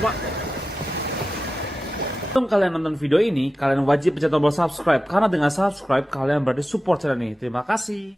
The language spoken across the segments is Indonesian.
Sebelum kalian nonton video ini, kalian wajib pencet tombol subscribe, karena dengan subscribe kalian berarti support channel ini. Terima kasih.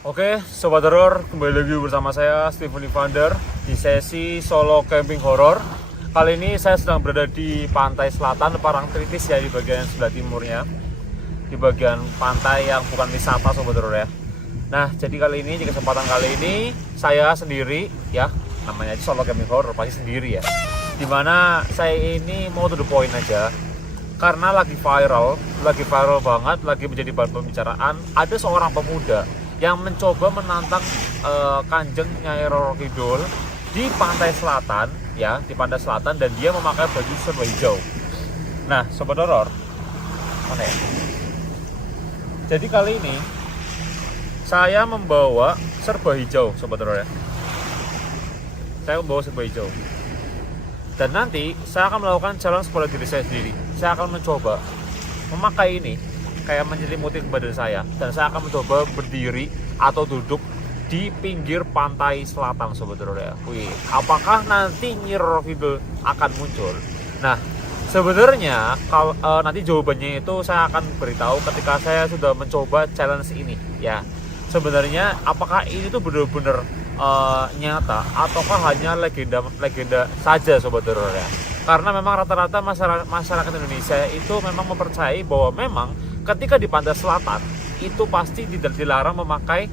Oke, Sobat Horor, kembali lagi bersama saya, Steven Evander, di sesi solo camping horor. Kali ini saya sedang berada di pantai selatan Parangtritis ya, di bagian sebelah timurnya. Di bagian pantai yang bukan wisata, Sobat Horor ya. Nah, jadi kali ini, di kesempatan kali ini, saya sendiri ya, namanya solo camping horor, pasti sendiri ya. Dimana saya ini mau to the point aja, karena lagi viral banget, lagi menjadi bahan pembicaraan. Ada seorang pemuda yang mencoba menantang Kanjeng Nyai Roro Kidul di pantai selatan ya, di pantai selatan, dan dia memakai baju serba hijau. Nah, Sobat Horor, mana ya? Jadi kali ini saya membawa serba hijau, Sobat Horor ya. Saya membawa serba hijau. Dan nanti saya akan melakukan challenge pada diri saya sendiri. Saya akan mencoba memakai ini kayak menyelimuti ke badan saya, dan saya akan mencoba berdiri atau duduk di pinggir pantai selatan, Sobat Horor ya. Wih, apakah nanti Nyi Roro Kidul akan muncul? Nah, sebenarnya kalau nanti jawabannya itu saya akan beritahu ketika saya sudah mencoba challenge ini ya. Sebenarnya apakah ini tuh benar-benar nyata ataukah hanya legenda saja, Sobat Horor ya. Karena memang rata-rata masyarakat Indonesia itu memang mempercayai bahwa memang ketika di pantai selatan itu pasti dilarang memakai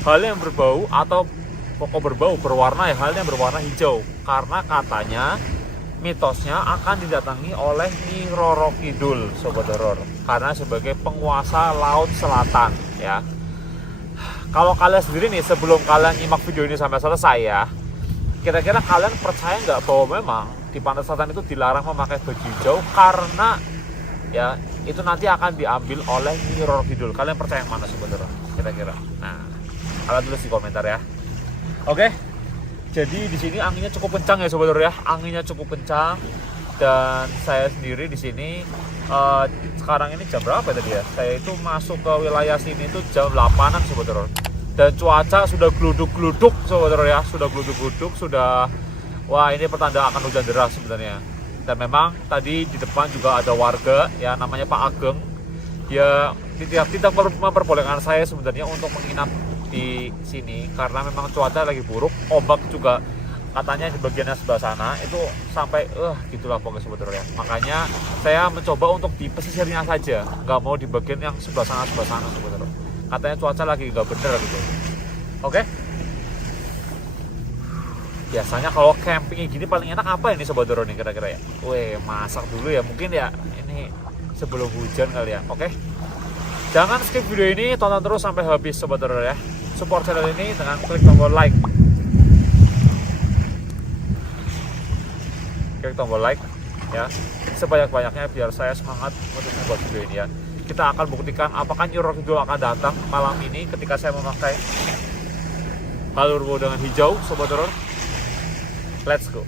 hal yang berbau atau pokok berwarna ya, hal yang berwarna hijau, karena katanya mitosnya akan didatangi oleh Nyi Roro Kidul, Sobat Horor, karena sebagai penguasa laut selatan ya. Kalau kalian sendiri nih, sebelum kalian nyimak video ini sampai selesai ya, kira-kira kalian percaya nggak bahwa memang di pantai selatan itu dilarang memakai baju hijau karena ya itu nanti akan diambil oleh Nyi Roro Kidul? Kalian percaya yang mana, Sobat Horor, kira-kira? Nah, kalian tulis di komentar ya. Oke, Jadi di sini anginnya cukup kencang ya sobat horor ya, anginnya cukup kencang. Dan saya sendiri di sini sekarang ini jam berapa tadi ya? Saya itu masuk ke wilayah sini itu jam 8-an sobat horor. Dan cuaca sudah gluduk-gluduk sobat horor ya, sudah gluduk-gluduk, sudah wah ini pertanda akan hujan deras sebenarnya. Dan memang tadi di depan juga ada warga ya namanya Pak Ageng. Dia tidak memperbolehkan saya sebenarnya untuk menginap di sini karena memang cuaca lagi buruk, ombak juga katanya di bagian sebelah sana itu sampai gitulah pokoknya sobat horor ya. Makanya saya mencoba untuk di pesisirnya saja, nggak mau di bagian yang sebelah sana sobat horor. Katanya cuaca lagi nggak bener gitu. Oke. Biasanya kalau camping gini paling enak apa ini sobat horor nih kira-kira ya? Weh, masak dulu ya mungkin ya, ini sebelum hujan kali ya. Oke. Jangan skip video ini, tonton terus sampai habis sobat horor ya. Support channel ini dengan klik tombol like. Klik tombol like ya sebanyak-banyaknya biar saya semangat untuk membuat video ini ya. Kita akan buktikan apakah Nyi Roro Kidul akan datang malam ini ketika saya memakai kalurbo dengan hijau sobat horor. Let's go.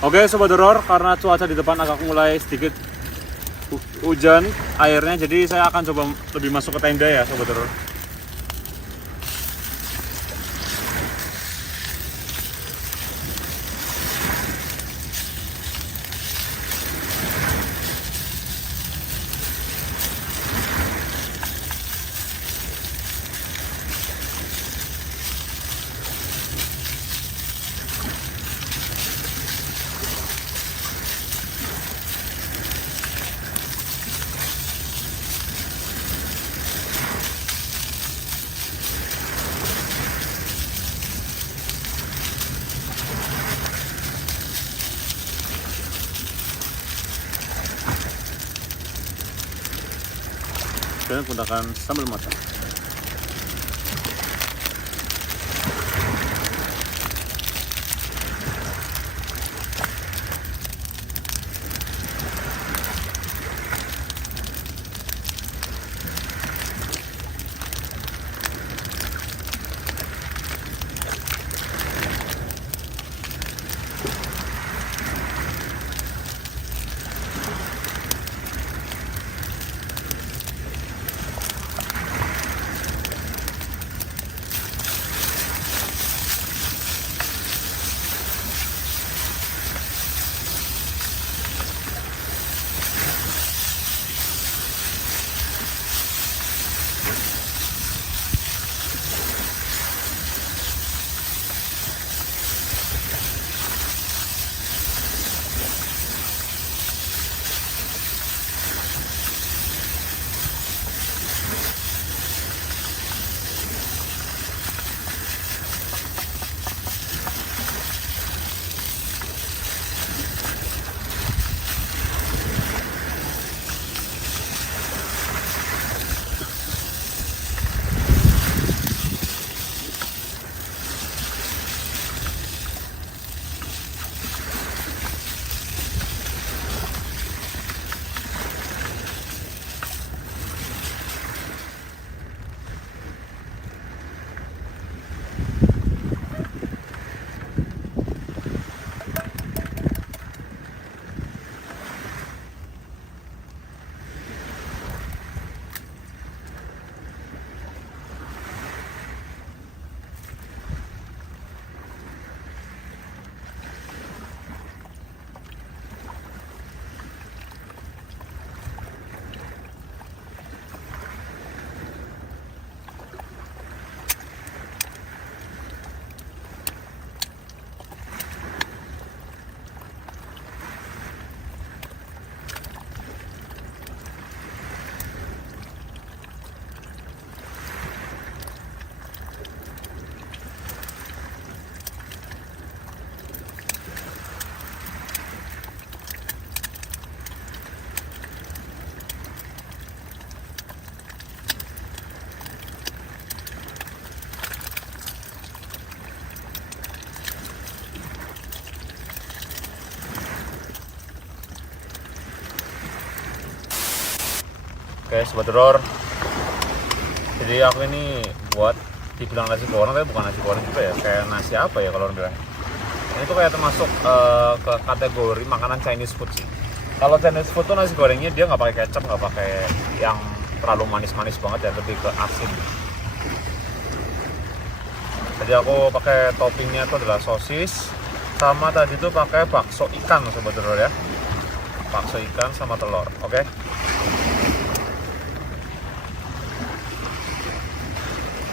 Oke sobat horor, karena cuaca di depan agak mulai sedikit hujan airnya, jadi saya akan coba lebih masuk ke tenda ya sobat horor. dan menggunakan sambal matang. Oke, sobat telur. Jadi aku ini buat dibilang nasi goreng, tapi bukan nasi goreng juga ya. Kayak nasi apa ya kalau orang bilang. Ini tuh kayak termasuk ke kategori makanan Chinese food sih. Kalau Chinese food tuh nasi gorengnya dia nggak pakai kecap, nggak pakai yang terlalu manis-manis banget ya, lebih ke asin. Jadi aku pakai toppingnya itu adalah sosis, sama tadi tuh pakai bakso ikan sobat telur ya. Bakso ikan sama telur, oke?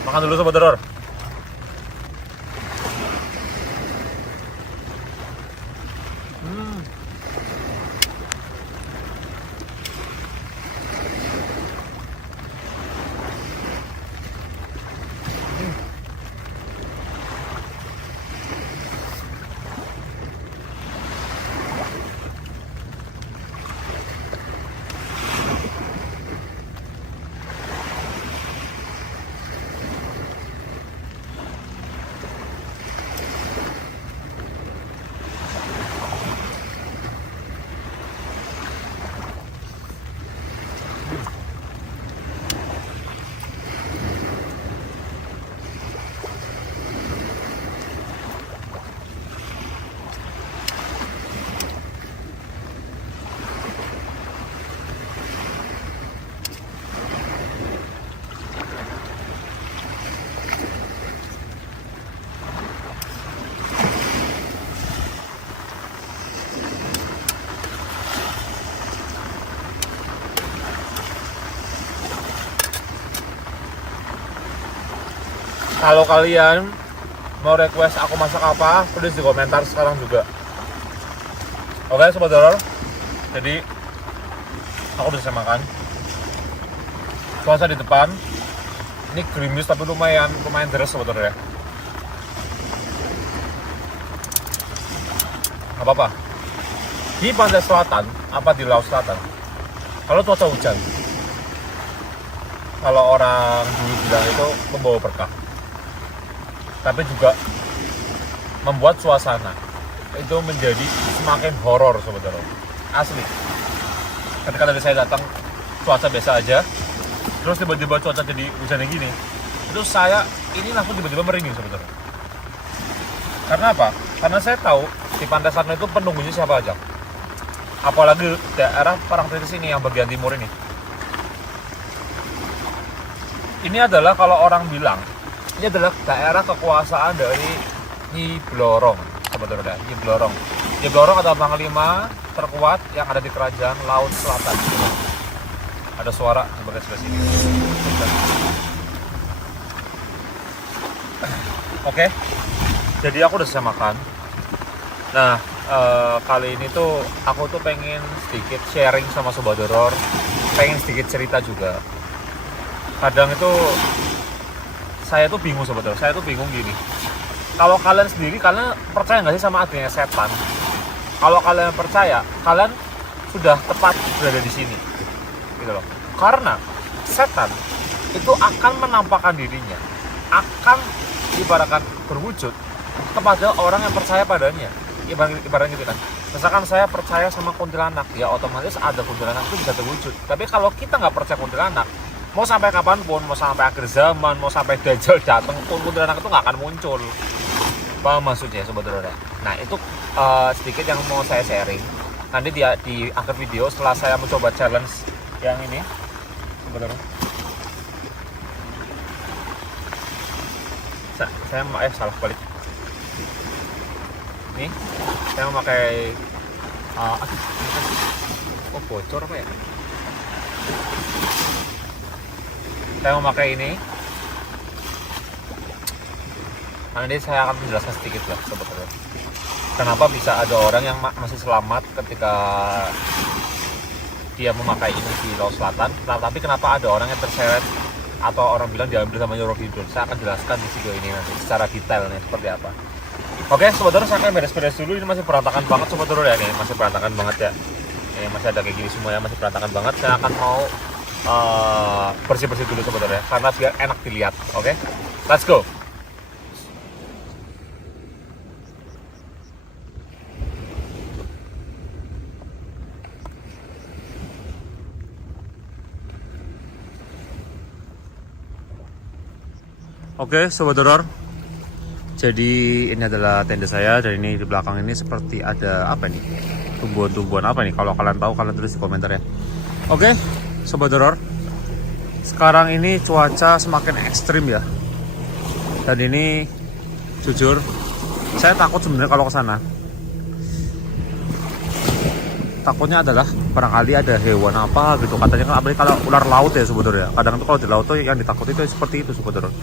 Makan dulu sobat telur. Kalau kalian mau request aku masak apa, tulis di komentar sekarang juga. Oke sobat telur, jadi aku udah selesai makan. Puasa di depan, ini gerimis tapi lumayan deras sobat telur ya. Gak apa-apa. Di pantai selatan, apa di laut selatan, kalau cuaca hujan, kalau orang dulu bilang itu membawa berkah, tapi juga membuat suasana itu menjadi semakin horor sebetulnya. Asli. Ketika tadi saya datang cuaca biasa aja, terus tiba-tiba cuaca jadi hujan yang gini, itu saya ini langsung tiba-tiba merinding sebetulnya. Karena apa? Karena saya tahu di Pantai Selatan itu penunggunya siapa aja. Apalagi daerah Parangtritis ini yang bagian timur ini. Ini adalah kalau orang bilang, ini adalah daerah kekuasaan dari Nyi Blorong sebetulnya. Nyi Blorong. Nyi Blorong adalah panglima terkuat yang ada di kerajaan Laut Selatan. Ada suara sebagai sebelah sini. Oke, jadi aku udah selesai makan. Nah, kali ini tuh aku tuh pengen sedikit sharing sama Sobat Horor, pengen sedikit cerita juga. Kadang itu saya tuh bingung sebetulnya, saya tuh bingung gini. Kalau kalian sendiri, kalian percaya nggak sih sama adanya setan? Kalau kalian percaya, kalian sudah tepat berada di sini, gitu loh. Karena setan itu akan menampakkan dirinya, akan ibaratkan berwujud kepada orang yang percaya padanya. Ibaratnya gitu kan. Misalkan saya percaya sama kuntilanak, ya otomatis ada kuntilanak itu bisa terwujud. Tapi kalau kita nggak percaya kuntilanak, mau sampai kapanpun, mau sampai akhir zaman, mau sampai Dajjal datang pun kuntilanak itu nggak akan muncul. Paham maksudnya sebetulnya? Nah itu sedikit yang mau saya sharing. Nanti di akhir video setelah saya mencoba challenge yang ini, sebetulnya. Saya salah balik. Nih, saya memakai bocor apa ya? Saya memakai ini. Nanti saya akan menjelaskan sedikit lah sebetulnya. Kenapa bisa ada orang yang masih selamat ketika dia memakai ini di Laut Selatan, tapi kenapa ada orang yang terseret atau orang bilang diambil sama Nyi Borobudur. Saya akan jelaskan di video ini nanti secara detailnya seperti apa. Oke, Sobat Horor, saya akan beres-beres dulu. Ini masih berantakan banget Sobat Horor ya, nih masih berantakan banget ya. Ini masih ada kayak gini semua ya, masih berantakan banget. Saya akan mau bersih-bersih dulu Sobat Horor ya, karena biar enak dilihat. Oke, let's go. Oke, Sobat Horor. Jadi ini adalah tenda saya, dan ini di belakang ini seperti ada apa nih? Tumbuhan-tumbuhan apa nih? Kalau kalian tahu, kalian tulis di komentar ya. Oke, Sobat Horor. Sekarang ini cuaca semakin ekstrim ya. Dan ini jujur saya takut sebenarnya kalau ke sana. Takutnya adalah barangkali ada hewan apa gitu. Katanya kan apalagi kalau ular laut ya Sobat Horor ya. Kadang tuh kalau di laut tuh yang ditakuti itu seperti itu Sobat Horor.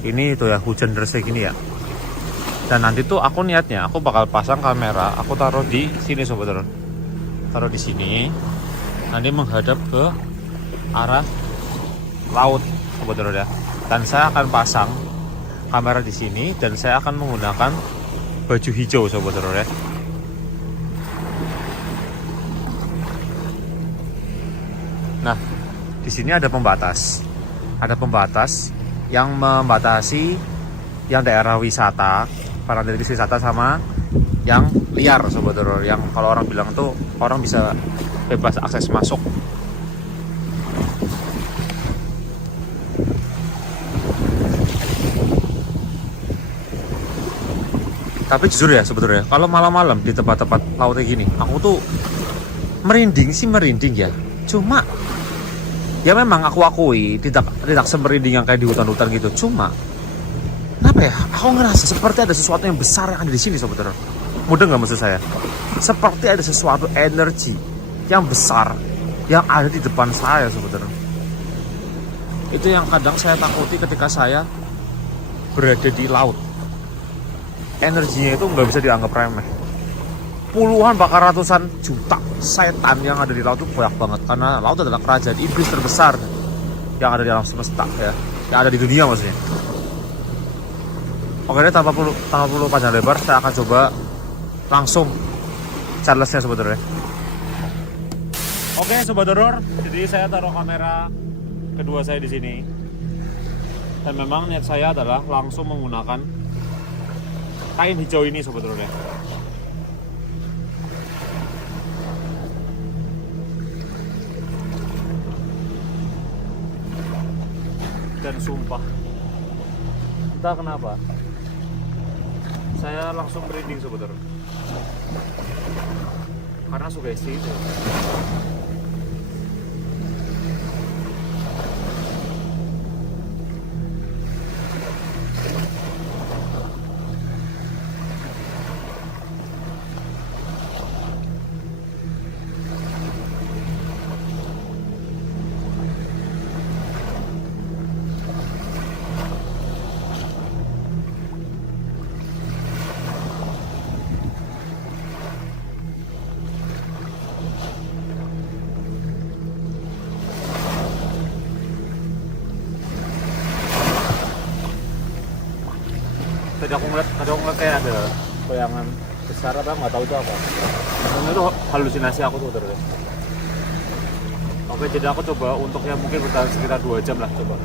Ini itu ya, hujan deras kayak gini ya. Dan nanti tuh aku niatnya aku bakal pasang kamera, aku taruh di sini Sobat Horor. Taruh di sini. Nanti menghadap ke arah laut Sobat Horor ya. Dan saya akan pasang kamera di sini, dan saya akan menggunakan baju hijau Sobat Horor ya. Nah, di sini ada pembatas. Ada pembatas yang membatasi yang daerah wisata, Parangtritis wisata sama yang liar Sobat Horor. Yang kalau orang bilang tuh orang bisa bebas akses masuk. Tapi jujur ya sebetulnya, kalau malam-malam di tempat-tempat laut kayak gini, aku tuh merinding ya. Cuma ya memang aku akui tidak semerinding yang kayak di hutan-hutan gitu. Cuma kenapa ya? Aku ngerasa seperti ada sesuatu yang besar yang ada di sini Sobat Horor. Mudah nggak maksud saya? Seperti ada sesuatu energi yang besar yang ada di depan saya Sobat Horor. Itu yang kadang saya takuti ketika saya berada di laut. Energinya itu nggak bisa dianggap remeh. Puluhan bahkan ratusan juta setan yang ada di laut itu banyak banget, karena laut adalah kerajaan iblis terbesar yang ada di alam semesta ya, yang ada di dunia maksudnya. Oke deh, tanpa perlu panjang lebar, saya akan coba langsung challenge-nya Sobat Horor ya. Oke Sobat Horor, jadi saya taruh kamera kedua saya di sini. Dan memang niat saya adalah langsung menggunakan kain hijau ini sobat Rode. Dan sumpah, entah kenapa saya langsung merinding sobat Rode. Karena sugesti itu. Tadi aku ngeliat kayak ada bayangan besar apa nggak tahu itu apa. Dan itu halusinasi aku tuh terus. Oke, jadi aku coba untuk yang mungkin bertahan sekitar 2 jam lah coba.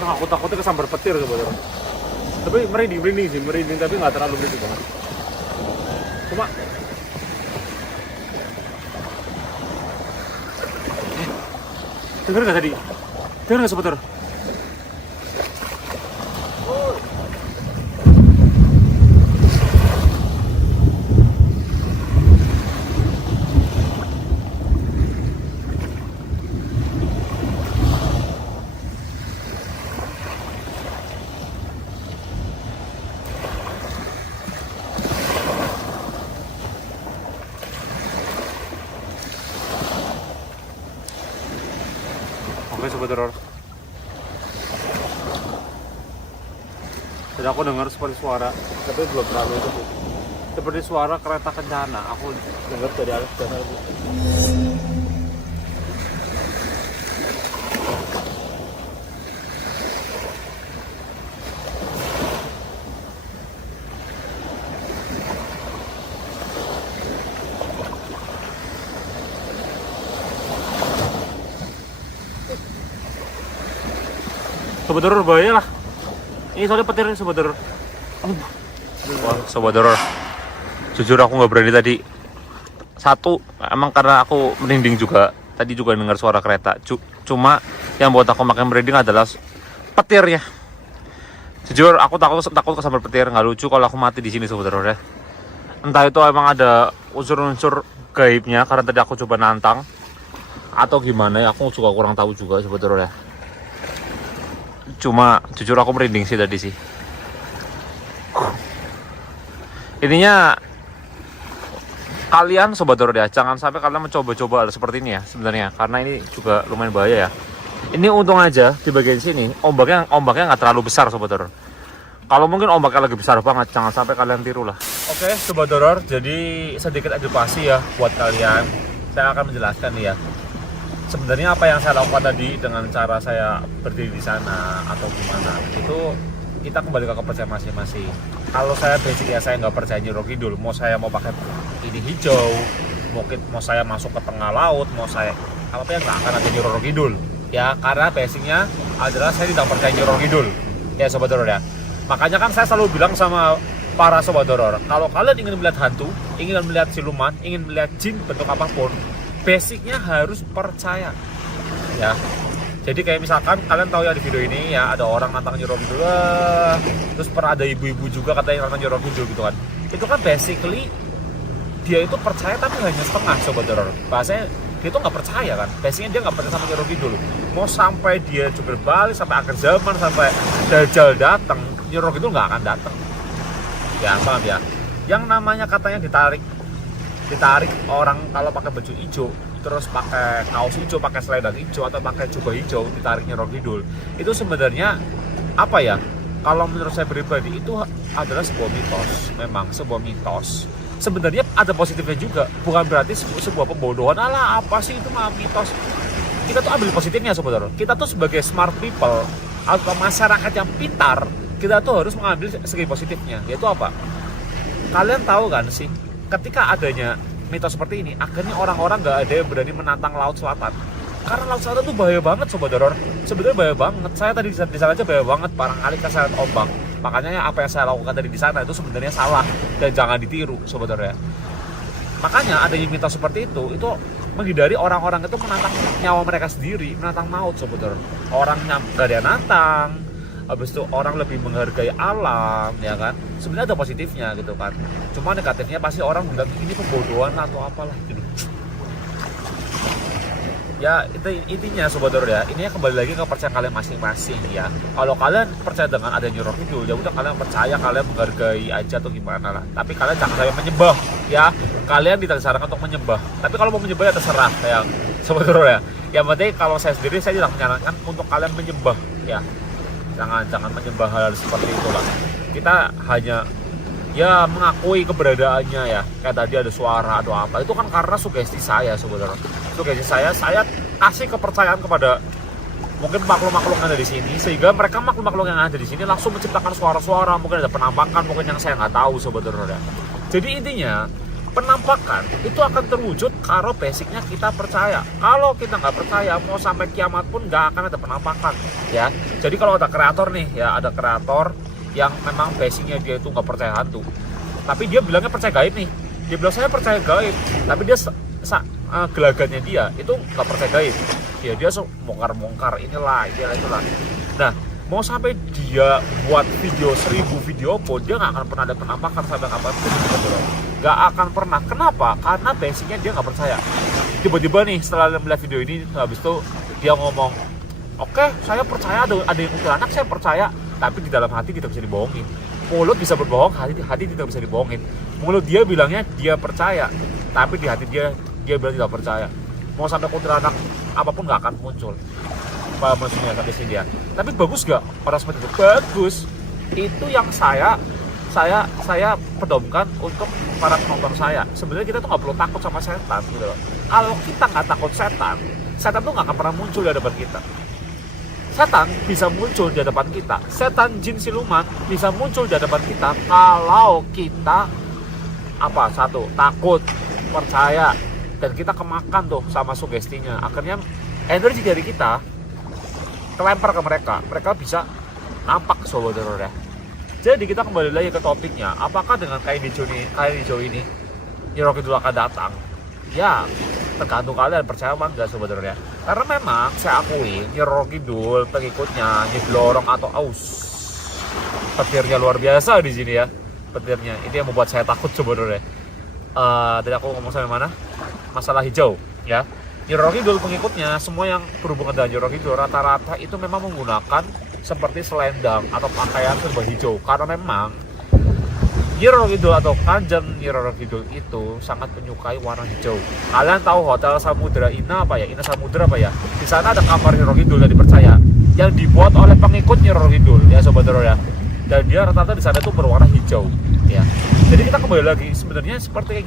Nah, aku takutnya kesambar petir sebenarnya. Tapi merinding tapi nggak terlalu merinding banget. Cuma denger nggak tadi? Denger nggak sebentar? Oke sobat horor, jadi aku dengar seperti suara, tapi belum terlalu itu bu. Seperti suara kereta kencana, aku dengar dari atas sana bu. Sobat horor bahaya lah. Ini soalnya petir sobat horor. Wah sobat horor, jujur aku nggak berani tadi. Satu, emang karena aku merinding juga. Tadi juga dengar suara kereta. Cuma yang buat aku makin merinding adalah petirnya. Jujur aku takut kesambar petir. Nggak lucu kalau aku mati di sini sobat horor ya. Entah itu emang ada unsur-unsur gaibnya karena tadi aku coba nantang atau gimana ya, aku juga kurang tahu juga sobat horor ya. Cuma jujur aku merinding sih tadi sih. Intinya kalian sobat horor ya, jangan sampai kalian mencoba-coba hal seperti ini ya sebenarnya, karena ini juga lumayan bahaya ya. Ini untung aja di bagian sini ombaknya nggak terlalu besar sobat horor. Kalau mungkin ombaknya lagi besar banget, jangan sampai kalian tiru lah. Oke sobat horor, jadi sedikit edukasi ya buat kalian. Saya akan menjelaskan nih ya. Sebenarnya apa yang saya lakukan tadi dengan cara saya berdiri di sana atau gimana, itu kita kembali ke kepercayaan masing-masing. Kalau saya basic ya saya nggak percaya Nyi Roro Kidul, mau pakai ini hijau, mau saya masuk ke tengah laut, mau saya apa ya nggak akan ada Nyi Roro Kidul ya, karena basicnya adalah saya tidak percaya Nyi Roro Kidul ya sobat horor ya. Makanya kan saya selalu bilang sama para sobat horor, kalau kalian ingin melihat hantu, ingin melihat siluman, ingin melihat jin bentuk apapun, basicnya harus percaya ya. Jadi kayak misalkan kalian tahu ya di video ini ya, ada orang nantang Nyi Roro Kidul, terus pernah ada ibu-ibu juga katanya nantang Nyi Roro Kidul gitu kan. Itu kan basically dia itu percaya tapi hanya setengah sobat horor. Bahasanya dia itu nggak percaya kan, basicnya dia nggak percaya sama Nyi Roro Kidul. mau sampai dia jungkir balik, sampai akhir zaman, sampai Dajjal datang, Nyi Roro Kidul nggak akan datang. Ya paham ya. Yang namanya katanya ditarik orang kalau pakai baju hijau, terus pakai kaos hijau, pakai selendang hijau, atau pakai jubah hijau, ditarik Nyi Roro Kidul. Itu sebenarnya apa ya? Kalau menurut saya pribadi itu adalah sebuah mitos. Memang sebuah mitos. Sebenarnya ada positifnya juga, bukan berarti sebuah pembodohan. Alah, apa sih itu mah mitos. Kita tuh ambil positifnya sebenarnya. Kita tuh sebagai smart people atau masyarakat yang pintar, kita tuh harus mengambil segi positifnya. Yaitu apa? Kalian tahu kan sih, ketika adanya mitos seperti ini, akhirnya orang-orang nggak ada yang berani menantang Laut Selatan. Karena Laut Selatan tuh bahaya banget sobat horor. Sebenarnya bahaya banget. Saya tadi di sana aja bahaya banget, barangkali kesalahan ombak. Makanya apa yang saya lakukan tadi di sana itu sebenarnya salah dan jangan ditiru sobat horor ya. Makanya adanya mitos seperti itu menghindari orang-orang itu menantang nyawa mereka sendiri, menantang maut sobat horor. Orang nggak ada yang nantang. Habis itu orang lebih menghargai alam, ya kan? Sebenarnya ada positifnya gitu kan. Cuma negatifnya pasti orang bilang ini pembodohan atau apalah gitu. Ya itu intinya sobat horor ya. Ini kembali lagi ke kepercayaan kalian masing-masing ya. Kalau kalian percaya dengan adanya Nyi Roro Kidul, ya udah kalian percaya, kalian menghargai aja atau gimana lah. Tapi kalian jangan sampai menyembah ya. Kalian tidak disarankan untuk menyembah. Tapi kalau mau menyembah ya terserah kayak sobat horor ya. Yang penting kalau saya sendiri saya tidak menyarankan untuk kalian menyembah ya. Jangan menyembah hal seperti itulah. Kita hanya ya mengakui keberadaannya ya. Kayak tadi ada suara atau apa, itu kan karena sugesti saya sebenarnya. Sugesti saya kasih kepercayaan kepada mungkin makhluk-makhluk yang ada di sini, sehingga mereka makhluk-makhluk yang ada di sini langsung menciptakan suara-suara, mungkin ada penampakan mungkin yang saya nggak tahu sebenarnya. Jadi intinya penampakan itu akan terwujud kalau basicnya kita percaya. Kalau kita nggak percaya, mau sampai kiamat pun nggak akan ada penampakan ya. Jadi kalau ada kreator nih ya, ada kreator yang memang basicnya dia itu nggak percaya hantu, tapi dia bilangnya percaya gaib nih. Dia bilang saya percaya gaib, tapi dia gelagatnya dia itu nggak percaya gaib. Dia bongkar-bongkar inilah itulah. Nah, mau sampai dia buat video 1000 video pun dia nggak akan pernah ada penampakan sampai kapanpun. Nggak akan pernah. Kenapa? Karena basicnya dia nggak percaya. Tiba-tiba nih setelah melihat video ini, habis itu dia ngomong, oke, saya percaya ada yang kuntilanak, saya percaya. Tapi di dalam hati tidak bisa dibohongin. Mulut bisa berbohong, hati tidak bisa dibohongin. Mulut dia bilangnya dia percaya, tapi di hati dia bilang tidak percaya. Mau sampai kuntilanak apapun nggak akan muncul. Maksudnya sampai sini dia. Tapi bagus nggak orang seperti itu? Bagus. Itu yang saya pedomkan untuk para penonton saya. Sebenarnya kita tuh nggak perlu takut sama setan gitu loh. Kalau kita nggak takut setan tuh nggak akan pernah muncul di hadapan kita. Setan bisa muncul di hadapan kita. Setan jin siluman bisa muncul di hadapan kita kalau kita takut, percaya, dan kita kemakan tuh sama sugestinya. Akhirnya energi dari kita kelempar ke mereka. Mereka bisa nampak sobat horor ya. Jadi kita kembali lagi ke topiknya. Apakah dengan kain hijau ini Nyi Roro Kidul akan datang? Ya, tergantung kalian percaya apa enggak sobat horor ya. Karena memang saya akui Nyi Roro Kidul pengikutnya Nyi Blorong atau Aus, petirnya luar biasa di sini ya. Petirnya ini yang membuat saya takut sobat horor ya. Tadi aku ngomong sampai mana? Masalah hijau ya. Nyi Roro Kidul pengikutnya semua yang berhubungan dengan Nyi Roro Kidul rata-rata itu memang menggunakan seperti selendang atau pakaian serba hijau, karena memang Nyi Roro Kidul atau Kanjeng Nyi Roro Kidul itu sangat menyukai warna hijau. Kalian tahu Hotel Samudra Ina apa ya? Ina Samudra apa ya? Di sana ada kamar Nyi Roro Kidul yang dipercaya, yang dibuat oleh pengikut Nyi Roro Kidul ya sobat horor ya. Dan dia rata-rata di sana itu berwarna hijau ya. Jadi kita kembali lagi sebenarnya seperti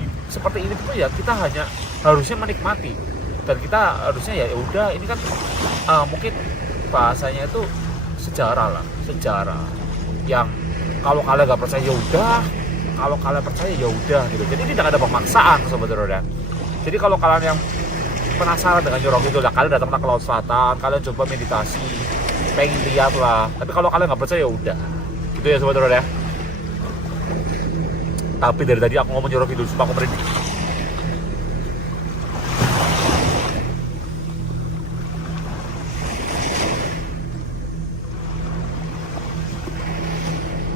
ini tuh ya, kita hanya harusnya menikmati, dan kita harusnya ya udah ini kan mungkin bahasanya itu sejarah yang kalau kalian nggak percaya ya udah, kalau kalian percaya ya udah gitu. Jadi tidak ada pemaksaan sobat horor ya. Jadi kalau kalian yang penasaran dengan Nyi Roro Kidul, kalian datanglah ke Laut Selatan, kalian coba meditasi, pengen lihat lah. Tapi kalau kalian nggak percaya ya udah gitu ya sobat horor ya. Tapi dari tadi aku ngomong Nyi Roro Kidul, sumpah aku merinding.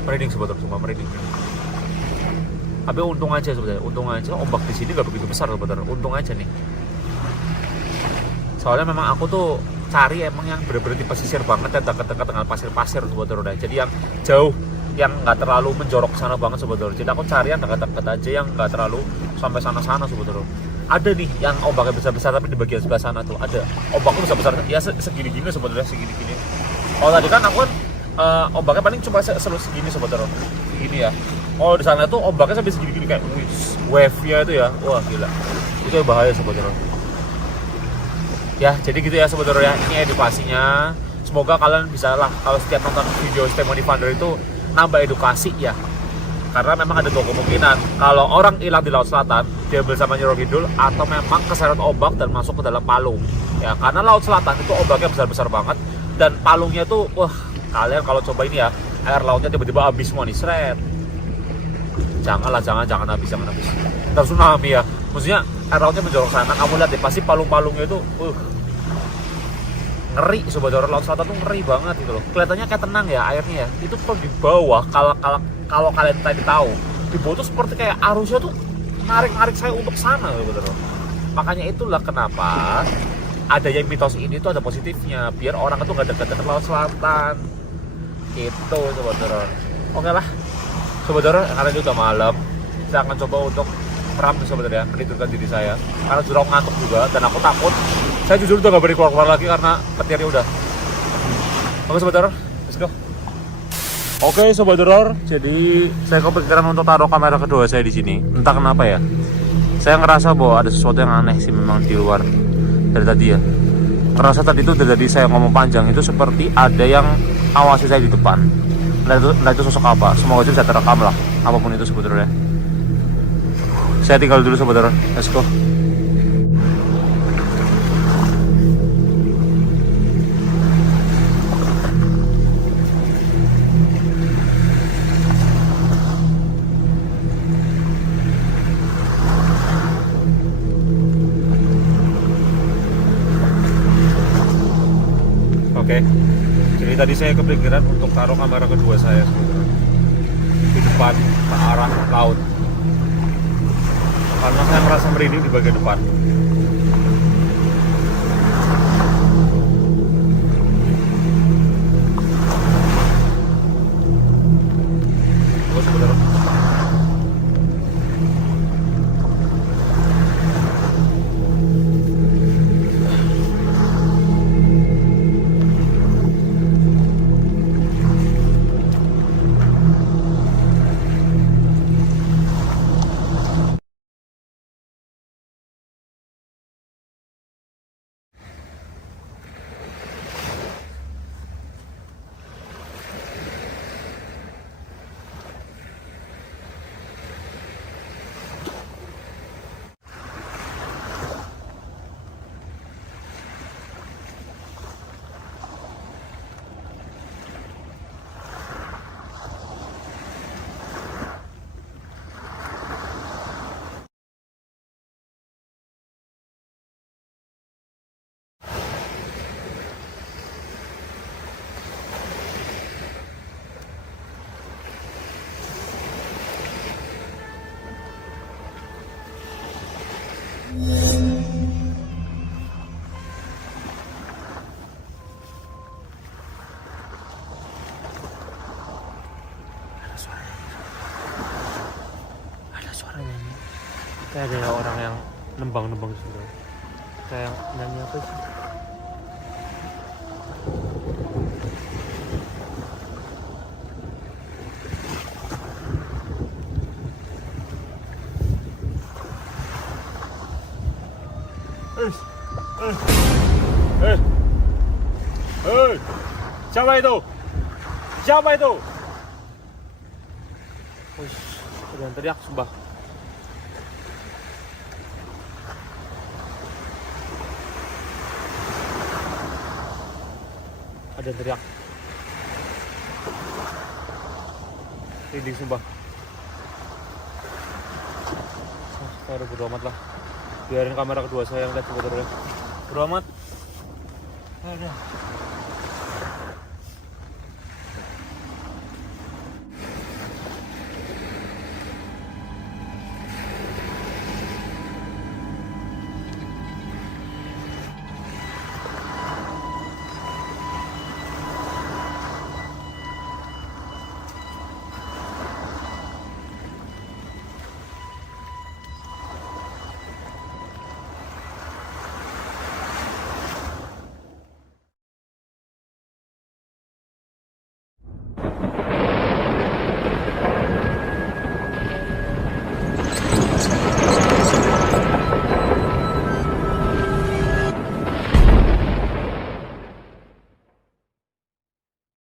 Merinding sobat horor, sumpah merinding. Tapi untung aja sebenarnya, ombak di sini nggak begitu besar sobat horor. Untung aja nih. Soalnya memang aku tuh cari emang yang bener-bener di pesisir banget dan dekat-dekat dengan pasir-pasir sobat Doro. Jadi yang jauh, yang nggak terlalu menjorok sana banget sobat Doro. Jadi aku cari yang dekat-dekat aja, yang nggak terlalu sampai sana-sana sobat Doro. Ada nih yang ombaknya besar-besar tapi di bagian sebelah sana tuh ada ombaknya besar-besar ya segini-gini sobat Doro, segini-gini. Kalau tadi kan aku kan ombaknya paling cuma seluruh segini sobat Doro, segini ya. Oh di sana tuh ombaknya sampai segini-gini kayak wave-nya itu ya, wah gila. Itu bahaya sobat Doro. Ya jadi gitu ya sobat Doro ya, ini edukasinya. Semoga kalian bisa lah kalau setiap nonton video Stefany Vander itu nambah edukasi ya. Karena memang ada dua kemungkinan, kalau orang hilang di Laut Selatan dia bersama Nyi Roro Kidul, atau memang keseret ombak dan masuk ke dalam palung ya. Karena Laut Selatan itu ombaknya besar-besar banget dan palungnya tuh wah, kalian kalau coba ini ya, air lautnya tiba-tiba habis semua nih, seret. Janganlah, jangan habis. Ntar tsunami ya. Maksudnya air lautnya menjorok sana, kamu lihat deh pasti palung-palungnya itu ngeri sobat Doro. Laut Selatan tuh ngeri banget gitu loh. Kelihatannya kayak tenang ya airnya ya. Itu tuh di bawah, kalau kalian tadi tahu, di bawah tuh seperti kayak arusnya tuh narik saya untuk sana sobat Doro. Makanya itulah kenapa ada yang mitos ini tuh ada positifnya, biar orang itu nggak dekat-dekat Laut Selatan. Itu sobat Doro. Oke lah sobat Doro, karena ini udah malam, saya akan coba untuk meram sobat Doro ya, menidurkan diri saya karena sudah ngantuk juga dan aku takut. Saya jujur udah gak berani keluar lagi karena petirnya udah. Oke sobat Doro, let's go. Oke sobat Doro, jadi saya kepikiran untuk taruh kamera kedua saya di sini. Entah kenapa ya, saya ngerasa bahwa ada sesuatu yang aneh sih memang di luar dari tadi ya. Ngerasa tadi itu dari saya ngomong panjang itu seperti ada yang awasi saya di depan. Nah itu sosok apa? Semoga aja bisa terekam lah, apapun itu sobat Doro ya. Saya tinggal dulu sobat Doro, let's go. Oke, jadi tadi saya kepikiran untuk taruh kamera kedua saya di depan ke arah laut karena saya merasa merinding di bagian depan. Tunggu sebentar. Ada suaranya nih. Kayak ada orang yang nembang-nembang gitu. Kayak nyanyi apa sih? Siapa itu? Siapa itu? Wih, ada yang teriak sumpah. Ada yang teriak. Ini sumpah. Saya udah bodo amat lah. Biarin kamera kedua saya yang lihat sebentar ya. Bodo amat. Aduh.